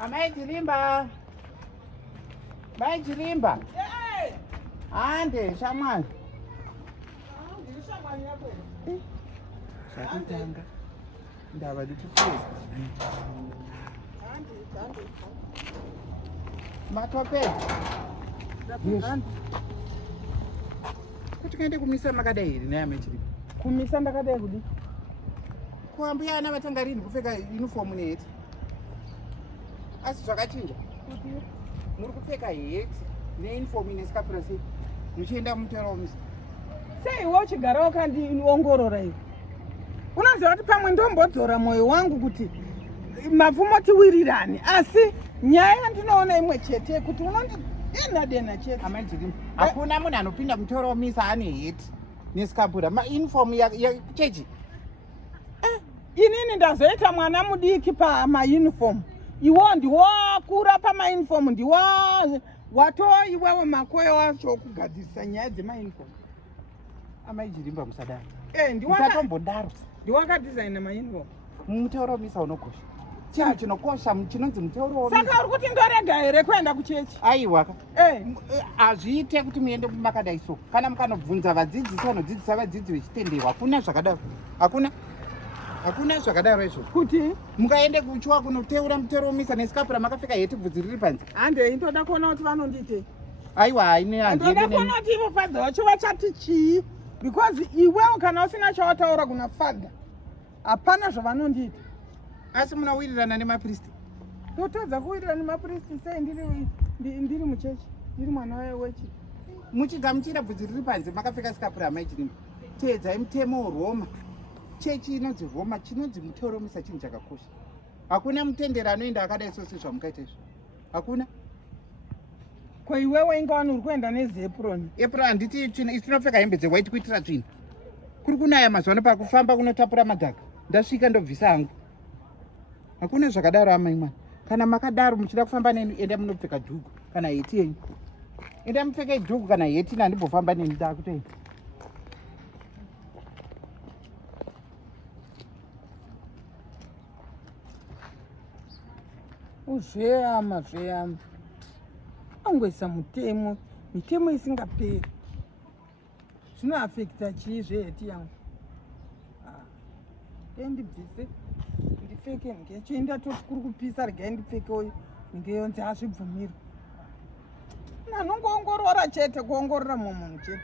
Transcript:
Amai Jilimba. Amai Jilimba. Ande shamwani. Zvakutanga. Ndava ndikupedza. Matopedza. Kuti kaende kumisa makadai here naye Amai Jilimba. Kumisa ndakadai kudi. Kuambuya ana vatanga rini kupfeka uniform neheti. Asi zvakachinja. Kuti Muri kupfeka heti neuniform nesikapura sei. Muchienda mumutauraumisa. sei iwe uchigara wakandiongorora iwe. Unoziva kuti pamwe ndombodzora mwoyo wangu kuti mapfumo tiwirirane, asi nyaya yandinoona imwe chete kuti unondidena chete. Amai Jilimba. Hakuna munhu anopinda mutauraumisa ane heti nesikapura. Uniform yachechi. Inini ndazoita mwana mudiki pamauniform. Iwo ndiwakura pamauniform, watoa iwewe makoyo wacho kugadzirisa nyaya dzemauniform. Amai Jilimba musadaro. Musatombodaro. Ndiwakadizaina mauniform. Mutauraumisa unokosha. Chinhu chinokosha chinonzi mutauraumisa. Saka uri kuti ndorega here kuenda kuchechi? Aiwa. Hazviite kuti muende makadai so. Kana mukanobvunza vadzidzisi vanodzidzisa vadzidzi vechitendero, hakuna zvakadaro. Hakuna zvakadaro izvo. Kuti mukaende kuchwa kunoteura mutauraumisa nesikapura makapfeka heti bvudzi riri panze. handei ndoda kuona kuti vanondite. Aiwa haine Ndoda kuona kuti ivo fadha vacho vachati chii, because iwewe kana usina chawataura kuna fadha hapana zvavanondita. Asi munawirirana nemapristi. Totadza kuwirirana nemapristi sei ndiri muchechi, ndiri mwana wechi. Muchigamuchira bvudzi riri panze makapfeka sikapura. Amai Jilimba, teedzai mutemo weRoma. Chechi inonzi Roma, chinonzi mutauraumisa chinhu chakakosha. Hakuna mutendero anoenda akadai sose zvamukaita izvo. Hakuna. Ko iwewe ingawani uri kuenda nezepuroni? Epuroni handiti tinopfeka hembe dzewhite kuitira tsvina. Kuri kunaya mazuva pakufamba kunotapura madhaka. Ndasvika ndobvisa hangu. Hakuna zvakadaro amai mwana. Kana makadaro muchida kufamba neni, enda munopfeka dhugu kana heti yenyu. Enda mupfeke dhugu kana heti, nandimbofamba neni ndakutoenda. Zveyama angoisa mitemo isingaperi. Zvinoafekta chii zveheti yangu? Ndibvise ndipfeke ngecho, indatoti kuri kupisa regai ndipfeke uyu ndingeyonzi hazvibvumirwa. Nanongoongorora chete, kuongorora mumwe munhu chete.